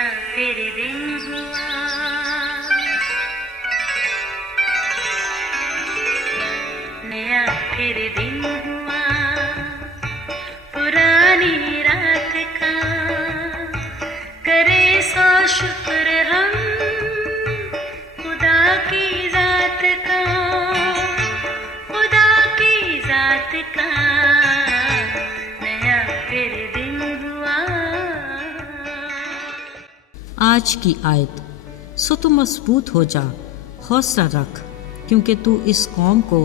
नया फिर दिन हुआ, नया फिर दिन हुआ, पुरानी रात का करे सो शुक्र हम खुदा की जात का, खुदा की जात का नया फिर दिन हुआ। आज की आयत, सो तू मजबूत हो जा, हौसला रख, क्योंकि तू इस कौम को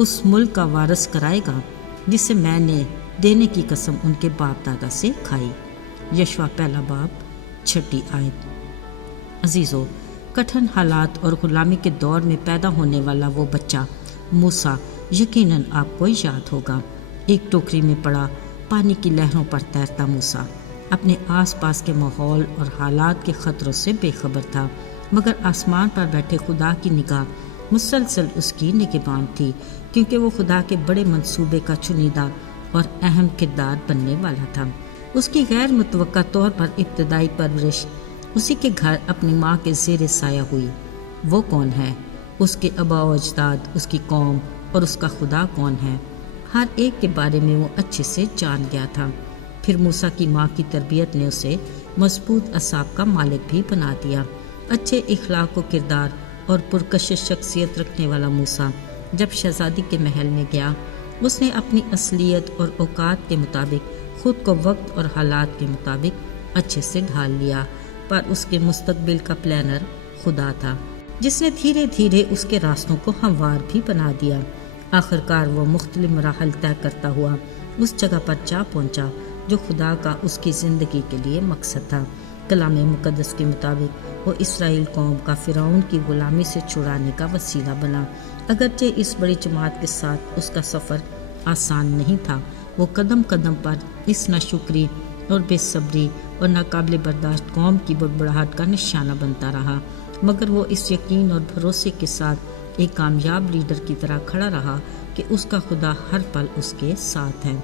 उस मुल्क का वारिस कराएगा जिसे मैंने देने की कसम उनके बाप दादा से खाई। यशवा पहला बाब 6 आयत। अजीज़ों, कठिन हालात और ग़ुलामी के दौर में पैदा होने वाला वो बच्चा मूसा यकीनन आपको याद होगा। एक टोकरी में पड़ा पानी की लहरों पर तैरता मूसा अपने आसपास के माहौल और हालात के ख़तरों से बेखबर था, मगर आसमान पर बैठे खुदा की निगाह मुसलसल उसकी निगहबान थी, क्योंकि वो खुदा के बड़े मंसूबे का चुनिंदा और अहम किरदार बनने वाला था। उसकी गैर मुतवक्का तौर पर इब्तदाई परवरिश उसी के घर अपनी माँ के ज़ेर साया हुई। वो कौन है, उसके आबा व अजदाद, उसकी कौम और उसका खुदा कौन है, हर एक के बारे में वो अच्छे से जान गया था। फिर मूसा की माँ की तरबियत ने उसे मजबूत असाब का मालिक भी बना दिया। अच्छे इखलाक व किरदार और पुरकशिश शख्सियत रखने वाला मूसा जब शहजादी के महल में गया, उसने अपनी असलियत और औकात के मुताबिक खुद को वक्त और हालात के मुताबिक अच्छे से ढाल लिया, पर उसके मुस्तकबिल का प्लानर खुदा था, जिसने धीरे धीरे उसके रास्तों को हमवार भी बना दिया। आखिरकार वो मुख्तलिफ मराहल तय करता हुआ उस जगह पर जा पहुंचा जो खुदा का उसकी ज़िंदगी के लिए मकसद था। कलाम मुक़द्दस के मुताबिक वो इसराइल कौम का फ़िरौन की ग़ुलामी से छुड़ाने का वसीला बना। अगरचे इस बड़ी जमात के साथ उसका सफ़र आसान नहीं था, वो कदम कदम पर इस नाशुक्री और बेसब्री और नाकाबिल बर्दाश्त कौम की बड़बड़ाहट का निशाना बनता रहा, मगर वो इस यकीन और भरोसे के साथ एक कामयाब लीडर की तरह खड़ा रहा कि उसका खुदा हर पल उसके साथ है।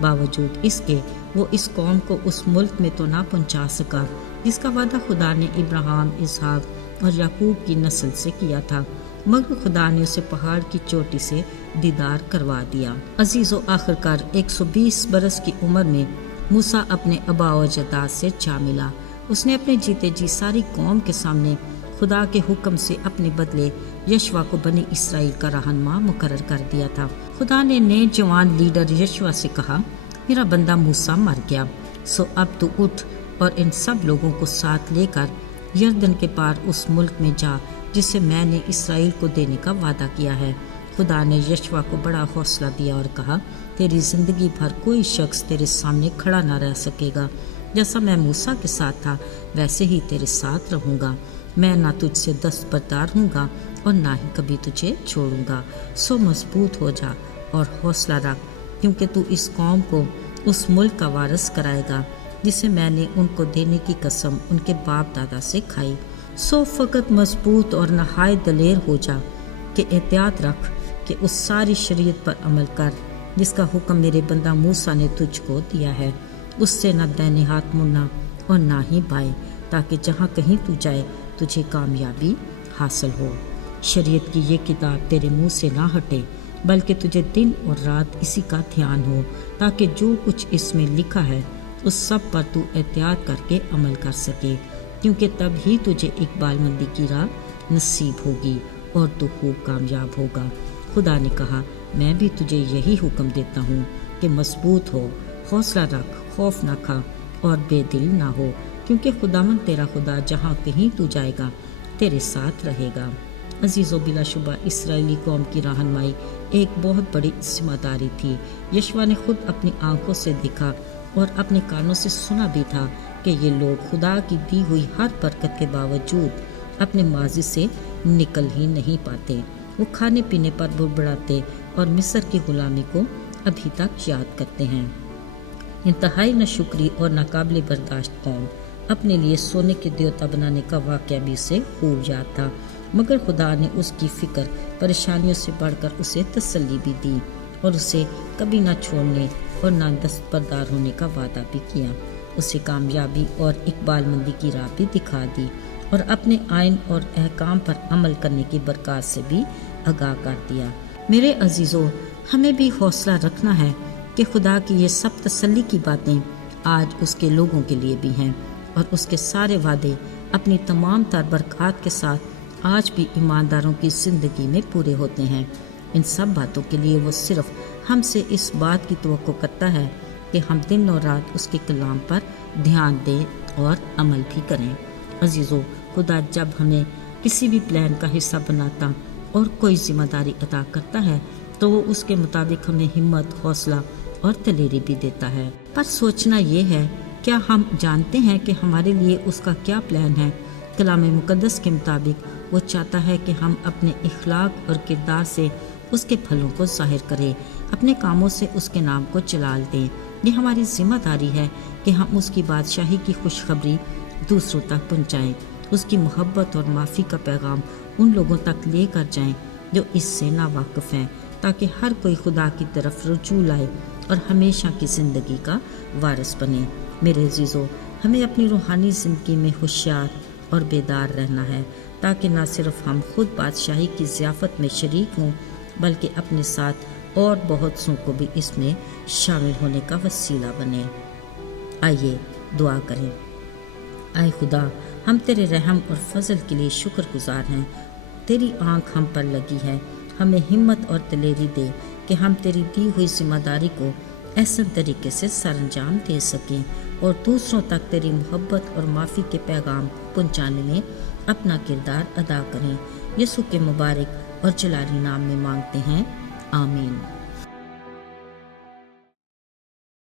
बावजूद इसके वो इस कौम को उस मुल्क में तो ना पहुंचा सका जिसका वादा खुदा ने इब्राहिम, इसहाक और याकूब की नस्ल से किया था, मगर खुदा ने उसे पहाड़ की चोटी से दीदार करवा दिया। अजीज़ों, आखिरकार 120 बरस की उम्र में मूसा अपने आबा व अजदाद से जा मिला। उसने अपने जीते जी सारी कौम के सामने खुदा के हुक्म से अपने बदले यशवा को बनी इसराइल का रहनुमा मुकर्रर कर दिया था। खुदा ने नए जवान लीडर यशवा से कहा, मेरा बंदा मूसा मर गया, सो अब तू उठ और इन सब लोगों को साथ लेकर यरदन के पार उस मुल्क में जा जिसे मैंने इसराइल को देने का वादा किया है। खुदा ने यशवा को बड़ा हौसला दिया और कहा, तेरी ज़िंदगी भर कोई शख्स तेरे सामने खड़ा ना रह सकेगा। जैसा मैं मूसा के साथ था वैसे ही तेरे साथ रहूँगा। मैं ना तुझसे दस्तबरदार हूँगा और ना ही कभी तुझे छोड़ूंगा। सो मजबूत हो जा और हौसला रख, क्योंकि तू इस कौम को उस मुल्क का वारिस कराएगा जिसे मैंने उनको देने की कसम उनके बाप दादा से खाई। सो फ़कत मजबूत और नहायत दलेर हो जा कि एहतियात रख कि उस सारी शरीयत पर अमल कर जिसका हुक्म मेरे बंदा मूसा ने तुझको दिया है। उससे न दाहिने हाथ मुड़ना और ना ही बाएं, ताकि जहाँ कहीं तू जाए तुझे कामयाबी हासिल हो। शरीयत की ये किताब तेरे मुंह से ना हटे, बल्कि तुझे दिन और रात इसी का ध्यान हो, ताकि जो कुछ इसमें लिखा है उस सब पर तू एहतियात करके अमल कर सके, क्योंकि तब ही तुझे इकबालमंदी की राह नसीब होगी और तू खूब कामयाब होगा। खुदा ने कहा, मैं भी तुझे यही हुक्म देता हूँ कि मजबूत हो, हौसला रख, खौफ न खा और बेदिल ना हो, क्योंकि खुदावंद तेरा खुदा जहाँ कहीं तू जाएगा तेरे साथ रहेगा। अजीज़ों, बिलाशुबा इसराइली कौम की रहनुमाई एक बहुत बड़ी जिम्मेदारी थी। यशवा ने खुद अपनी आंखों से देखा और अपने कानों से सुना भी था कि ये लोग खुदा की दी हुई हर बरकत के बावजूद अपने माजी से निकल ही नहीं पाते। वो खाने पीने पर बुड़बुड़ाते और मिस्र की गुलामी को अभी तक याद करते हैं। इंतहाई नाशुक्री और नाकाबिल बर्दाश्त कौम अपने लिए सोने के देवता बनाने का वाक़या भी उसे खूब याद था, मगर खुदा ने उसकी फ़िक्र परेशानियों से बढ़कर उसे तसल्ली भी दी और उसे कभी ना छोड़ने और ना दस्तबरदार होने का वादा भी किया। اسے کامیابی اور اقبال مندی کی راہ بھی دکھا دی اور اپنے آئین اور احکام پر عمل کرنے کی برکات سے بھی آگاہ کر دیا۔ میرے عزیزو، ہمیں بھی حوصلہ رکھنا ہے کہ خدا کی یہ سب تسلی کی باتیں آج اس کے لوگوں کے لیے بھی ہیں، اور اس کے سارے وعدے اپنی تمام تر برکات کے ساتھ آج بھی ایمانداروں کی زندگی میں پورے ہوتے ہیں۔ ان سب باتوں کے لیے وہ صرف ہم سے اس بات کی توقع کرتا ہے کہ ہم دن اور رات اس کے کلام پر دھیان دیں اور عمل بھی کریں۔ عزیزو، خدا جب ہمیں کسی بھی پلان کا حصہ بناتا اور کوئی ذمہ داری عطا کرتا ہے تو وہ اس کے مطابق ہمیں ہمت، حوصلہ اور دلیری بھی دیتا ہے۔ پر سوچنا یہ ہے، کیا ہم جانتے ہیں کہ ہمارے لیے اس کا کیا پلان ہے؟ کلام مقدس کے مطابق وہ چاہتا ہے کہ ہم اپنے اخلاق اور کردار سے اس کے پھلوں کو ظاہر کریں، اپنے کاموں سے اس کے نام کو جلال دیں۔ یہ ہماری ذمہ داری ہے کہ ہم اس کی بادشاہی کی خوشخبری دوسروں تک پہنچائیں، اس کی محبت اور معافی کا پیغام ان لوگوں تک لے کر جائیں جو اس سے ناواقف ہیں، تاکہ ہر کوئی خدا کی طرف رجوع لائے اور ہمیشہ کی زندگی کا وارث بنے۔ میرے عزیزو، ہمیں اپنی روحانی زندگی میں ہوشیار اور بیدار رہنا ہے، تاکہ نہ صرف ہم خود بادشاہی کی ضیافت میں شریک ہوں بلکہ اپنے ساتھ اور بہت سوں کو بھی اس میں شامل ہونے کا وسیلہ بنے۔ آئیے دعا کریں۔ اے خدا، ہم تیرے رحم اور فضل کے لیے شکر گزار ہیں۔ تیری آنکھ ہم پر لگی ہے، ہمیں ہمت اور دلیری دے کہ ہم تیری دی ہوئی ذمہ داری کو احسن طریقے سے سر انجام دے سکیں اور دوسروں تک تیری محبت اور معافی کے پیغام پہنچانے میں اپنا کردار ادا کریں۔ یسوع کے مبارک اور جلالی نام میں مانگتے ہیں، آمین۔